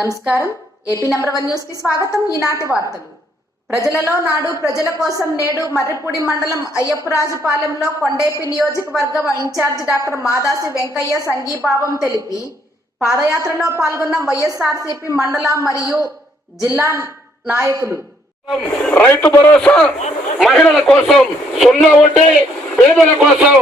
నమస్కారం. AP number one న్యూస్కి స్వాగతం. ఈనాటి వార్తలు. ప్రజలలో నాడు ప్రజల కోసం నేడు మర్రిపూడి మండలం అయ్యప్పరాజుపాలెంలో కొండేపి నియోజకవర్గం ఇన్ఛార్జ్ డాక్టర్ మాదాసి వెంకయ్య సంఘీభావం తెలిపి పాదయాత్రలో పాల్గొన్న వైఎస్ఆర్సీపీ మండల మరియు జిల్లా నాయకులు. రైతు భరోసా మహిళల కోసం సున్నా వడ్డీ పేదల కోసం